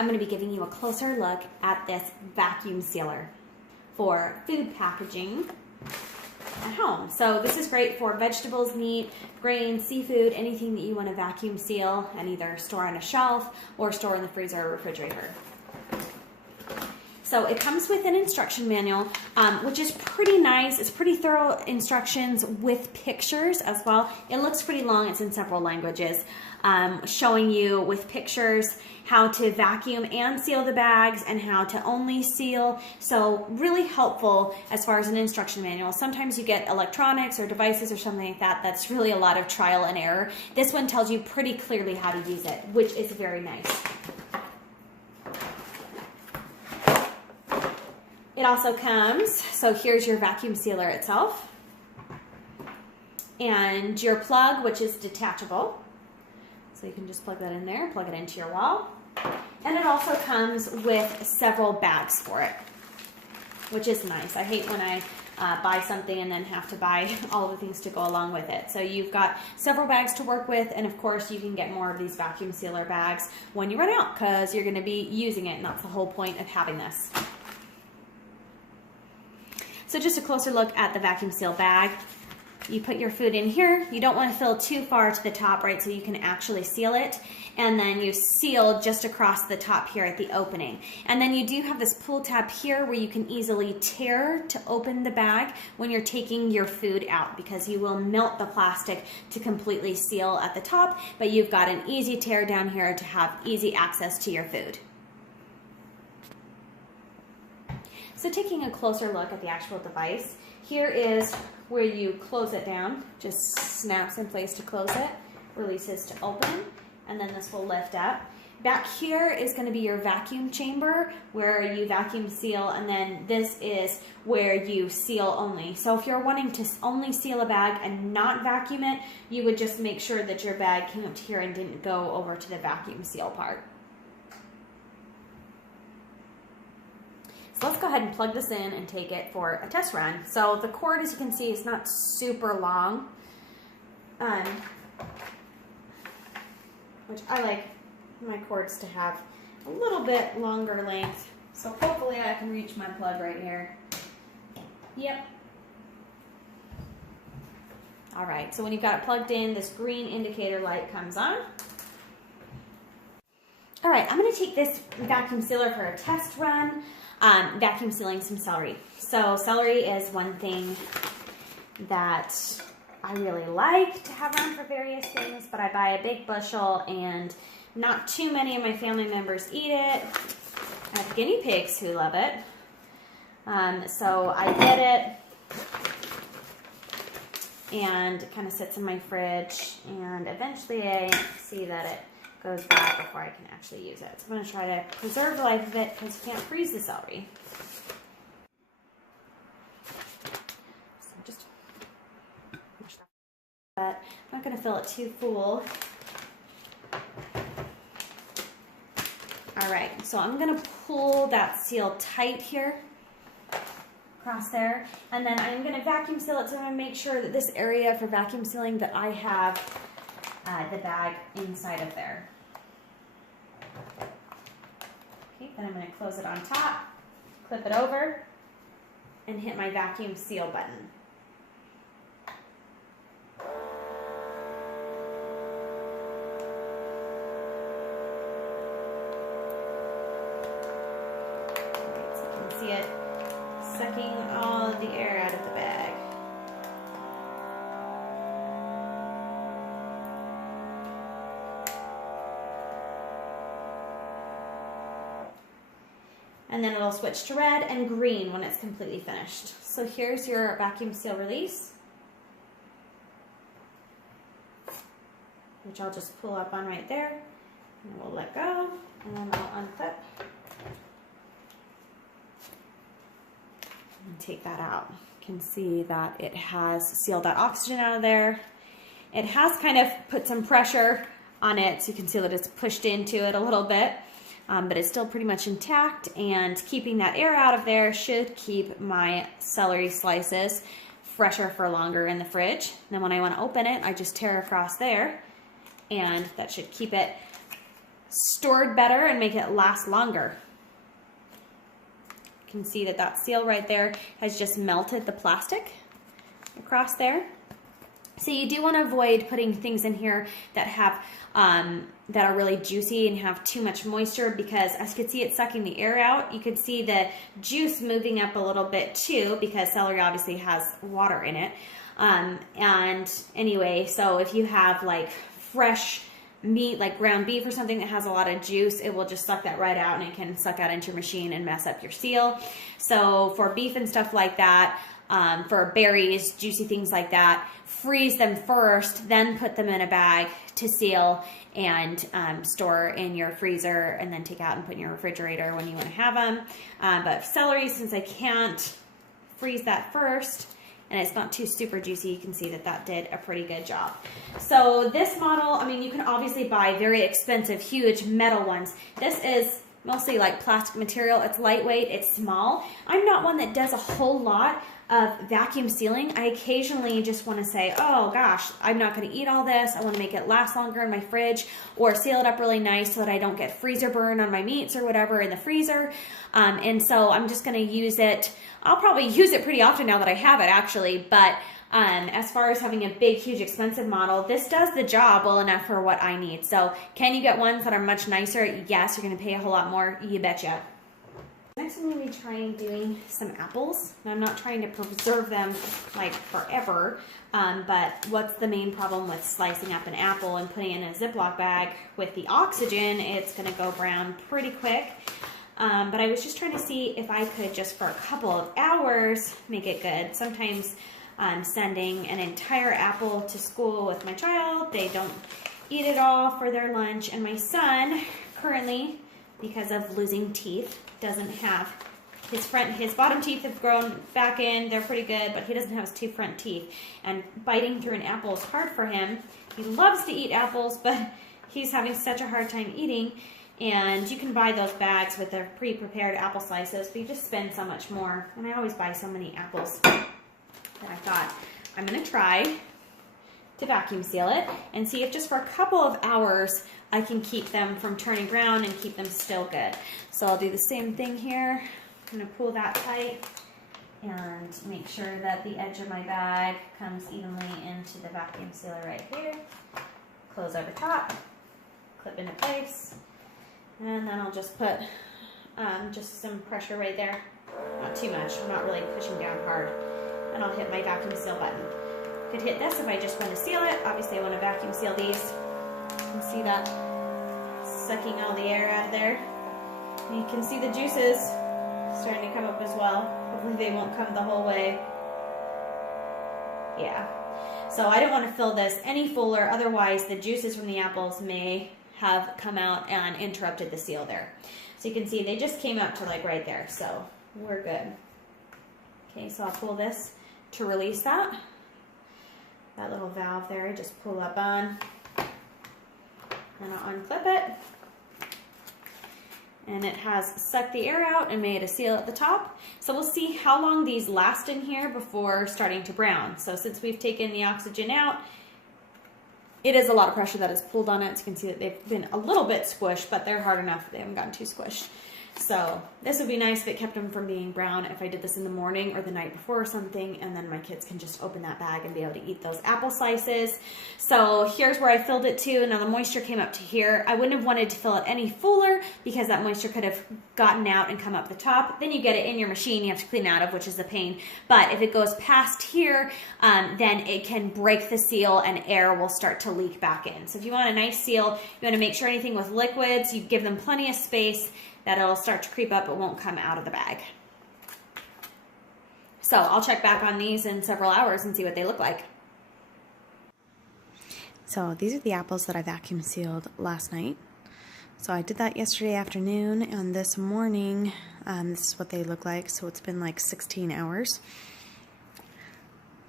I'm going to be giving you a closer look at this vacuum sealer for food packaging at home. So this is great for vegetables, meat, grains, seafood, anything that you want to vacuum seal and either store on a shelf or store in the freezer or refrigerator. So it comes with an instruction manual, which is pretty nice. It's pretty thorough instructions with pictures as well. It looks pretty long. It's in several languages, showing you with pictures how to vacuum and seal the bags and how to only seal. So really helpful as far as an instruction manual. Sometimes you get electronics or devices or something like that. That's really a lot of trial and error. This one tells you pretty clearly how to use it, which is very nice. It also comes, so here's your vacuum sealer itself, and your plug, which is detachable. So you can just plug that in there, plug it into your wall. And it also comes with several bags for it, which is nice. I hate when I buy something and then have to buy all of the things to go along with it. So you've got several bags to work with, and of course you can get more of these vacuum sealer bags when you run out, because you're going to be using it, and that's the whole point of having this. So just a closer look at the vacuum seal bag. You put your food in here. You don't want to fill too far to the top, right, so you can actually seal it. And then you seal just across the top here at the opening. And then you do have this pull tab here where you can easily tear to open the bag when you're taking your food out, because you will melt the plastic to completely seal at the top, but you've got an easy tear down here to have easy access to your food. So taking a closer look at the actual device, here is where you close it down. Just snaps in place to close it, releases to open, and then this will lift up. Back here is going to be your vacuum chamber where you vacuum seal, and then this is where you seal only. So if you're wanting to only seal a bag and not vacuum it, you would just make sure that your bag came up to here and didn't go over to the vacuum seal part. So let's go ahead and plug this in and take it for a test run. So the cord, as you can see, is not super long, which I like my cords to have a little bit longer length. So hopefully I can reach my plug right here. Yep. All right, so when you've got it plugged in, this green indicator light comes on. All right, I'm gonna take this vacuum sealer for a test run. Vacuum sealing some celery. So celery is one thing that I really like to have around for various things, but I buy a big bushel and not too many of my family members eat it. I have guinea pigs who love it. So I get it and it kind of sits in my fridge, and eventually I see that it goes bad before I can actually use it. So I'm going to try to preserve the life of it, because you can't freeze the celery. So just push that. I'm not going to fill it too full. All right, so I'm going to pull that seal tight here across there, and then I'm going to vacuum seal it. So I'm going to make sure that this area for vacuum sealing, that I have the bag inside of there. Okay, then I'm going to close it on top, clip it over, and hit my vacuum seal button. Right, so you can see it sucking all of the air out of the bag. And then it'll switch to red and green when it's completely finished. So here's your vacuum seal release, which I'll just pull up on right there, and we'll let go, and then I'll unclip and take that out. You can see that it has sealed that oxygen out of there. It has kind of put some pressure on it, so you can see that it's pushed into it a little bit. But it's still pretty much intact, and keeping that air out of there should keep my celery slices fresher for longer in the fridge. And then when I want to open it, I just tear across there, and that should keep it stored better and make it last longer. You can see that that seal right there has just melted the plastic across there. So you do want to avoid putting things in here that have that are really juicy and have too much moisture, because as you can see, it's sucking the air out. You could see the juice moving up a little bit too, because celery obviously has water in it. And anyway, so if you have like fresh meat, like ground beef or something that has a lot of juice, it will just suck that right out, and it can suck out into your machine and mess up your seal. So for beef and stuff like that, for berries, juicy things like that, freeze them first, then put them in a bag to seal and store in your freezer, and then take out and put in your refrigerator when you want to have them. But celery, since I can't freeze that first, and it's not too super juicy, you can see that that did a pretty good job. So this model, I mean, you can obviously buy very expensive, huge metal ones. This is mostly like plastic material. It's lightweight, it's small. I'm not one that does a whole lot of vacuum sealing. I occasionally just want to say, oh gosh, I'm not going to eat all this. I want to make it last longer in my fridge, or seal it up really nice so that I don't get freezer burn on my meats or whatever in the freezer. And so I'm just going to use it. I'll probably use it pretty often now that I have it, actually, but as far as having a big, huge, expensive model, this does the job well enough for what I need. So can you get ones that are much nicer? Yes, you're going to pay a whole lot more. You betcha. Next, I'm going to be trying doing some apples. Now, I'm not trying to preserve them like forever, but what's the main problem with slicing up an apple and putting it in a Ziploc bag? With the oxygen, it's going to go brown pretty quick. But I was just trying to see if I could, just for a couple of hours, make it good. Sometimes sending an entire apple to school with my child, they don't eat it all for their lunch, and my son currently, because of losing teeth, doesn't have his bottom teeth have grown back in. They're pretty good, but he doesn't have his two front teeth, and biting through an apple is hard for him. He loves to eat apples, but he's having such a hard time eating. And you can buy those bags with their pre-prepared apple slices, but you just spend so much more. And I always buy so many apples that I thought, I'm going to try to vacuum seal it and see if just for a couple of hours I can keep them from turning brown and keep them still good. So I'll do the same thing here. I'm going to pull that tight and make sure that the edge of my bag comes evenly into the vacuum sealer right here. Close over top, clip into place, and then I'll just put just some pressure right there. Not too much, I'm not really pushing down hard. And I'll hit my vacuum seal button. Could hit this if I just want to seal it. Obviously I want to vacuum seal these. You can see that sucking all the air out of there. And you can see the juices starting to come up as well. Hopefully they won't come the whole way. Yeah. So I don't want to fill this any fuller, otherwise the juices from the apples may have come out and interrupted the seal there. So you can see they just came up to like right there, so we're good. Okay, so I'll pull this to release that little valve there. I just pull up on, and I'll unclip it. And it has sucked the air out and made a seal at the top. So we'll see how long these last in here before starting to brown. So since we've taken the oxygen out, it is a lot of pressure that is pulled on it. So you can see that they've been a little bit squished, but they're hard enough. They haven't gotten too squished. So this would be nice if it kept them from being brown if I did this in the morning or the night before or something, and then my kids can just open that bag and be able to eat those apple slices. So here's where I filled it to. Now the moisture came up to here. I wouldn't have wanted to fill it any fuller because that moisture could have gotten out and come up the top. Then you get it in your machine, you have to clean out of, which is a pain. But if it goes past here, then it can break the seal and air will start to leak back in. So if you want a nice seal, you want to make sure anything with liquids, you give them plenty of space, that it'll start to creep up, but won't come out of the bag. So I'll check back on these in several hours and see what they look like. So these are the apples that I vacuum sealed last night. So I did that yesterday afternoon, and this morning, this is what they look like. So it's been like 16 hours.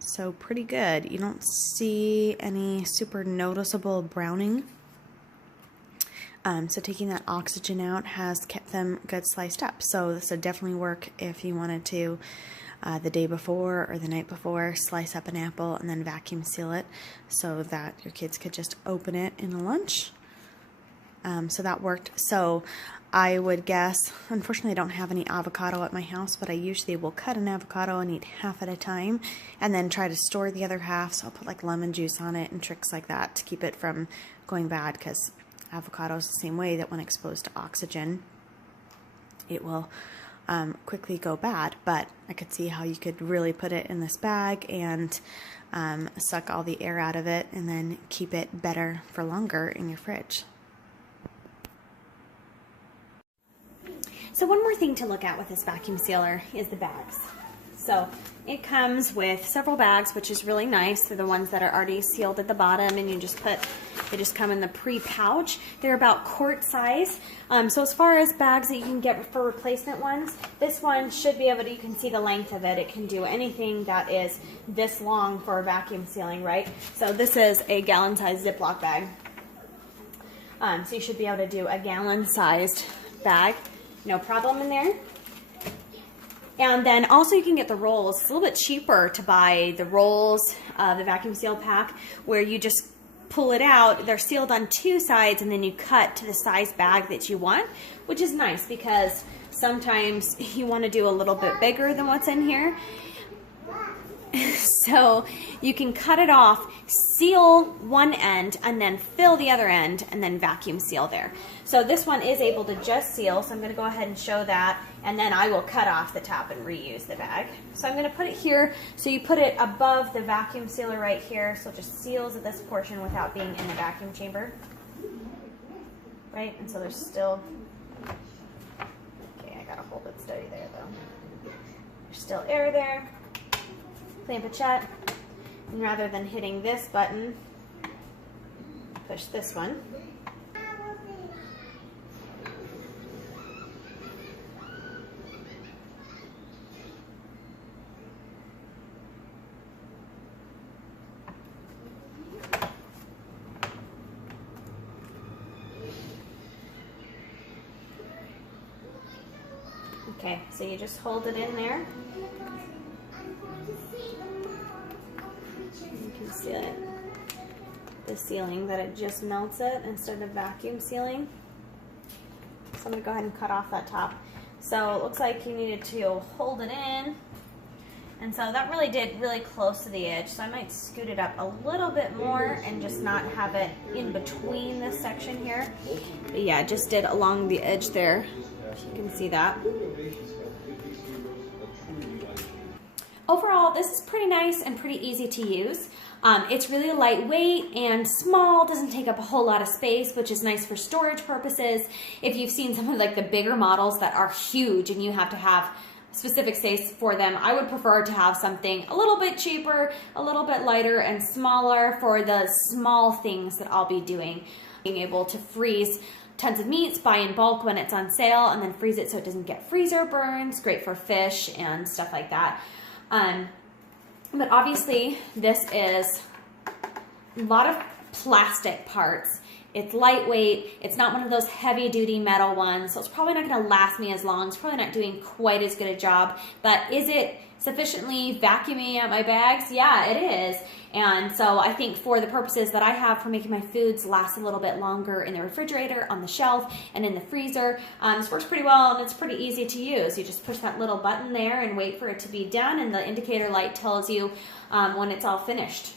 So pretty good. You don't see any super noticeable browning. So taking that oxygen out has kept them good sliced up. So this would definitely work if you wanted to, the day before or the night before, slice up an apple and then vacuum seal it so that your kids could just open it in a lunch. So that worked. So I would guess, unfortunately I don't have any avocado at my house, but I usually will cut an avocado and eat half at a time and then try to store the other half. So I'll put like lemon juice on it and tricks like that to keep it from going bad, because avocado is the same way, that when exposed to oxygen it will quickly go bad. But I could see how you could really put it in this bag and suck all the air out of it and then keep it better for longer in your fridge. So one more thing to look at with this vacuum sealer is the bags. So it comes with several bags, which is really nice. They're the ones that are already sealed at the bottom, and you just put, they just come in the pre-pouch. They're about quart size. So as far as bags that you can get for replacement ones, this one should be able to, you can see the length of it. It can do anything that is this long for vacuum sealing, right? So this is a gallon-sized Ziploc bag. So you should be able to do a gallon-sized bag. No problem in there. And then also you can get the rolls. It's a little bit cheaper to buy the rolls, the vacuum seal pack, where you just pull it out. They're sealed on two sides, and then you cut to the size bag that you want, which is nice because sometimes you want to do a little bit bigger than what's in here. So you can cut it off, seal one end, and then fill the other end, and then vacuum seal there. So this one is able to just seal, so I'm going to go ahead and show that, and then I will cut off the top and reuse the bag. So I'm going to put it here, so you put it above the vacuum sealer right here, so it just seals at this portion without being in the vacuum chamber. Right, and so there's still, okay, I gotta hold it steady there though. There's still air there. Clamp it shut, and rather than hitting this button, push this one. Okay, so you just hold it in there. You can see it, the sealing, that it just melts it instead of vacuum sealing. So I'm going to go ahead and cut off that top. So it looks like you needed to hold it in, and so that really did really close to the edge. So I might scoot it up a little bit more and just not have it in between this section here. But yeah, it just did along the edge there. You can see that. Overall, this is pretty nice and pretty easy to use. It's really lightweight and small, doesn't take up a whole lot of space, which is nice for storage purposes. If you've seen some of like the bigger models that are huge and you have to have specific space for them, I would prefer to have something a little bit cheaper, a little bit lighter and smaller for the small things that I'll be doing. Being able to freeze tons of meats, buy in bulk when it's on sale, and then freeze it so it doesn't get freezer burns. Great for fish and stuff like that. But obviously this is a lot of plastic parts. It's lightweight. It's not one of those heavy duty metal ones, so it's probably not going to last me as long. It's probably not doing quite as good a job, but is it sufficiently vacuuming at my bags? Yeah, it is. And so I think for the purposes that I have for making my foods last a little bit longer in the refrigerator, on the shelf, and in the freezer, this works pretty well, and it's pretty easy to use. You just push that little button there and wait for it to be done, and the indicator light tells you when it's all finished.